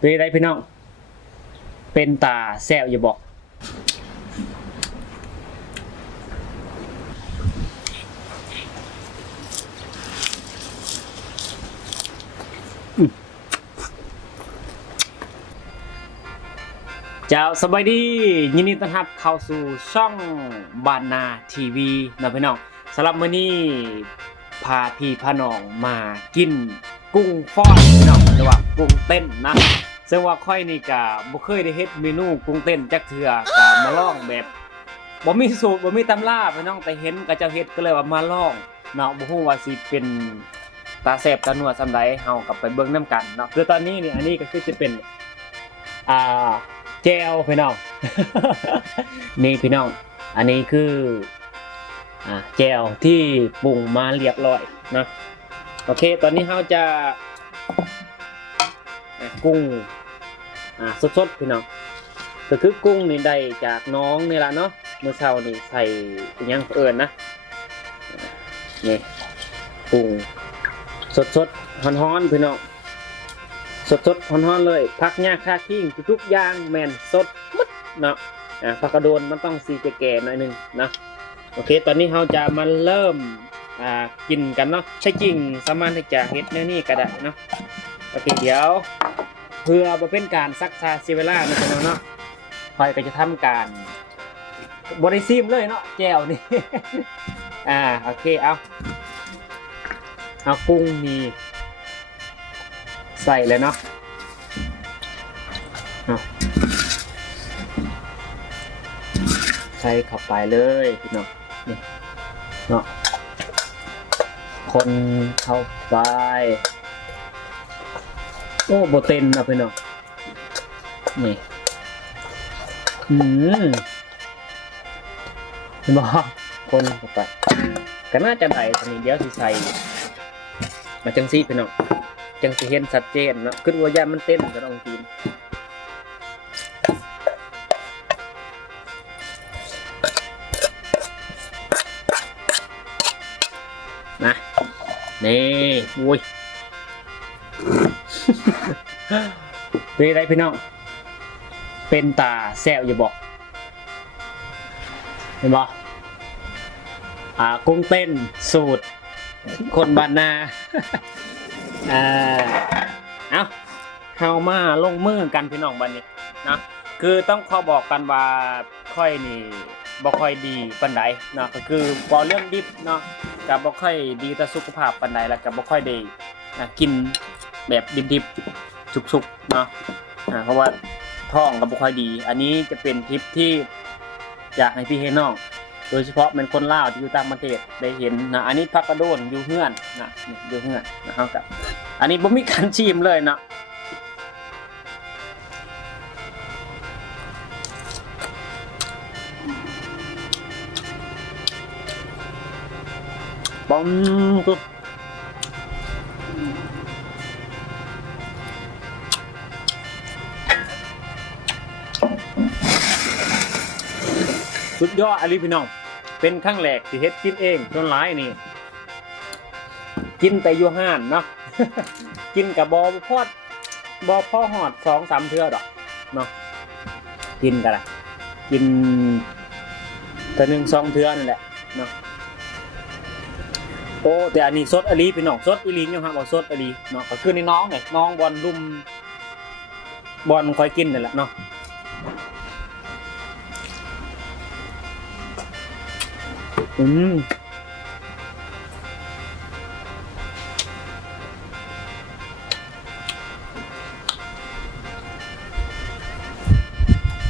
เป็นไรพี่น้อง เป็นตาแซวอย่าบอก เจ้าสบายดี ยินดีต้อนรับเข้าสู่ช่องบานนาทีวีนะพี่น้องสำหรับมื้อนี้พาพี่พาน้องมากินกุ้งฟอดพี่น้องหรือว่ากุ้งเต้นนะ ซึ่งว่าค่อยนี่ก็บ่เคยได้เฮ็ดเมนูกุ้งเต้นจักเทื่อก็มาลองแบบบ่มีสูตรบ่มีตำราพี่น้องแต่เห็นก็เจ้าเฮ็ดก็เลยว่ามาลองเนาะบ่ฮู้ว่าสิเป็นตาแซ่บตานัวซำใดเฮากับไปเบิ่งนํกันเนาะคือตอนนี้นี่อันนี้ก็คือจะเป็นอ่าเจลพี่น้องนี่พี่น้อง อันนี้คืออ่าเจลที่ปรุงมาเรียบร้อยนะโอเค ตอนนี้เราจะกุ้ง อ่าสดๆพี่น้องก็คือกุ้งนี่ได้จากน้องนี่ละเนาะเมื่อเช้านี่ใส่ยังเอิญนะนี่กุ้งสดๆฮ้อนๆพี่น้องสดสดๆฮ้อนๆเลยพักหญ้าคาคิงทุกอย่างแมนสดหมดเนาะอะผักกระโดนมันต้องสีแก่ๆหน่อยนึงนะโอเค ตอนนี้เราจะมาเริ่มอ่ากินกันเนาะใช่จริงสามารถที่จะเฮ็ดแนวนี้ก็ได้เนาะโอเคเดี๋ยว พื่อบ่เป็นการซักซาเสียเวลานะพี่น้องเนาะพอยก็จะทำการบริซีมเลยเนาะแก้วนี่ อ่าโอเคเอาเอากุ้งนี่ใส่เลยเนาะเอาใส่เข้าไปเลยพี่น้องนี่เนาะคนเข้าไป อ้โบเต็นนะพี่น้องนี่อืมเห็นบ่คนเข้าไปก็น่าจะได้ตอนนี้เดียวสิใส่มาจังซี่พี่น้องจังสิเห็นชัดเจนเนาะคือว่ายามันเต้นก็ต้องกินนะนี่อุ้ย เป็นไรพี่น้อง เป็นตาแซวอย่าบอก เห็นบ่อ่ากุ้งเต้นสูตร คนบานนาอ่าเอาเฮามาลงมือกันพี่น้องบันนี้นะคือต้องขอบอกกันว่าค่อยนี่บ่ค่อยดีปานใดเนาะก็คือบ่เรื่องดิบเนาะก็บ่ค่อยดีต่อสุขภาพปานใดแล้วก็บ่ค่อยได้นะกินแบบดิบๆ สุกๆเนาะอ่าเพราะว่าท้องก็บ่ค่อยดี อันนี้จะเป็นทริปที่อยากให้พี่ให้น้องโดยเฉพาะเป็นคนลาวที่อยู่ต่างประเทศได้เห็นนะอันนี้พักกระโดนอยู่เฮือนนะอยู่เฮือนนะครับกับอันนี้ผมมีการชิมเลยนะบอมกุ สุดยอดอลีพี่น้อง เป็นครั้งแรกที่เฮ็ดกินเองจนหลายนี่ กินแต่ยูห้านเนาะ กินกับบอพอดบอพ่อหอดสองสามเทื่อดอกเนาะ กินกันละกินแต่หนึ่งสองเทื่อนั่นแหละเนาะ โอ้แต่อันนี้สดอลีพี่น้องสดอีหลีอยู่ฮะบอกสดอลีเนาะก็คือในน้องเนี่ยน้องบอลลุมบอลคอยกินนั่นแหละเนาะ อืม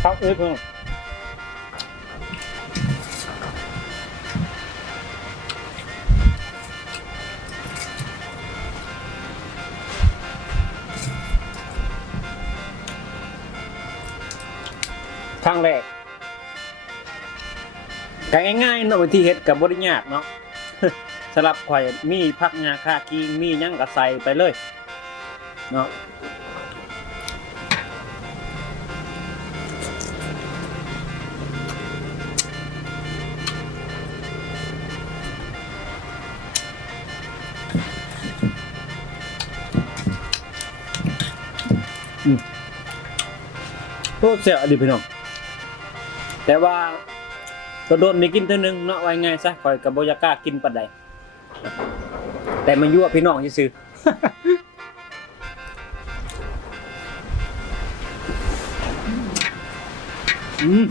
ครับเอ้ยเพิ่งครั้งแรก ก็ง่ายๆเนาะวิธีเฮ็ดกับบริยากเนาะสำหรับข่อยมีพักงาคากีมียังก็ใสไปเลยเนาะโคตรเสียดิพี่น้องแต่ว่า โดนได้กินเท่านึงเนาะไว้ไงซะคอยกับโบยากล้ากินปัดใดแต่มันยั่วพี่น้องซื่ออืม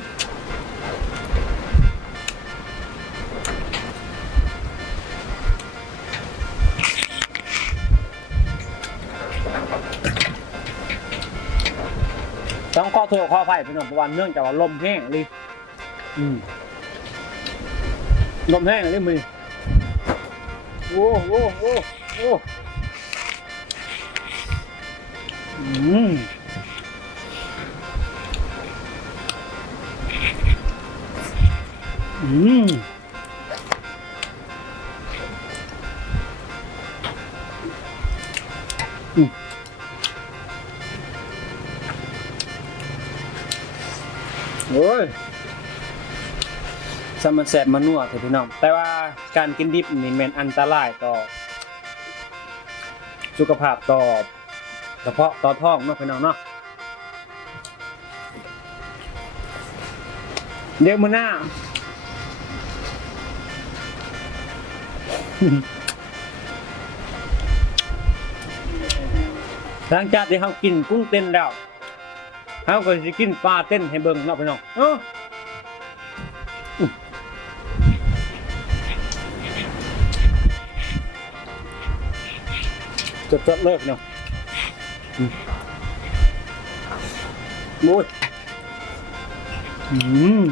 ต้องขอโทษขออภัยพี่น้องเพราะว่าเนื่องจากว่าลมแห้งเลยอืม ลมแห้งเลยมือโอ้โหโอ้โหอืมอืมอืมโอ้ย สมันแสบมันนัวเถอะพี่น้อง แต่ว่าการกินดิบนี่แม่นอันตรายต่อ สุขภาพต่อกระเพาะต่อท้องเนาะพี่น้องเนาะเดี๋ยวมือหน้าหลังจากที่เขากินกุ้งเต้นแล้วเขาก็จะกินปลาเต้นให้เบิ่งเนาะพี่น้องเอ้า จดจดเลิกเนาะอืมโอ้ยอืม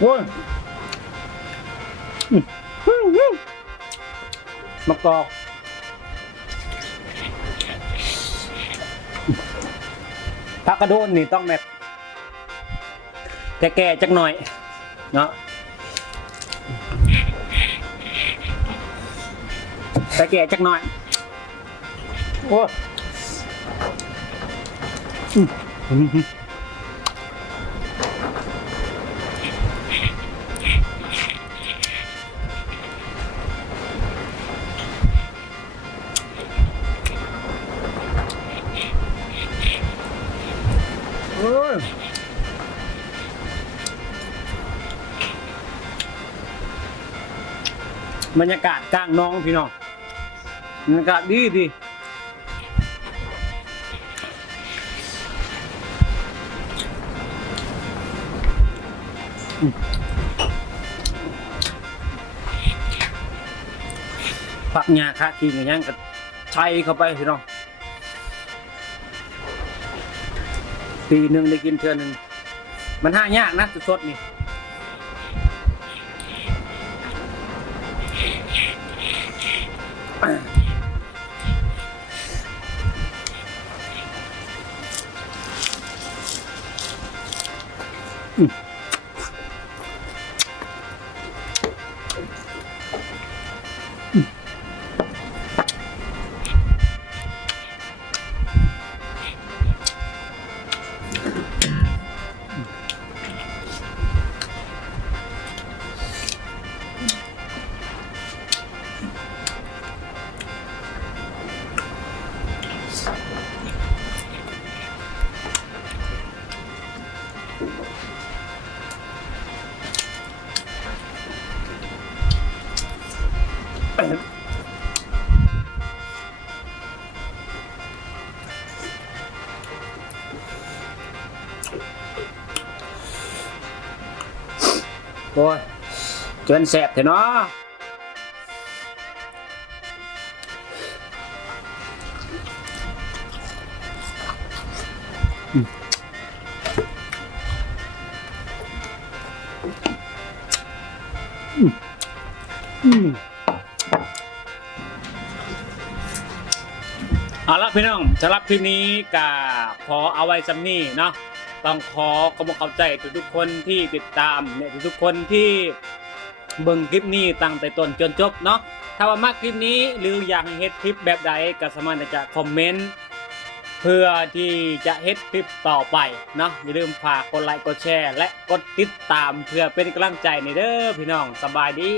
โอ้ยมอืมอืมมะกอกผักกระโดนนี่ต้องแบบแก่ๆจักหน่อย เนาะ แต่แก่จักหน่อย โอ้อืมอืมโอ้ยบรรยากาศกลางน้องพี่น้อง บรรยากาศดีดีอืมผักหญ้าคากินกันยังกับใช้เข้าไปพี่น้องปีหนึ่งได้กินเทือหนึ่งมันห้ายากนะสดๆนี่ โอ้ยจนแสบเถอะเนาะอืมอืมอืมเอาละพี่น้องสำหรับคลิปนี้ก็ขอเอาไว้สำนี่เนาะ ต้องขอขอบคุณเข้าใจทุกๆคนที่ติดตามเนี่ยทุกๆคนที่เบิ่งคลิปนี้ตั้งแต่ต้นจนจบเนาะถ้าว่ามากคลิปนี้หรืออยากให้เฮ็ดคลิปแบบใดก็สามารถจะคอมเมนต์เพื่อที่จะเฮ็ดคลิปต่อไปเนาะอย่าลืมฝากกดไลค์กดแชร์ และกดติดตามเพื่อเป็นกำลังใจในเด้อพี่น้องสบายดี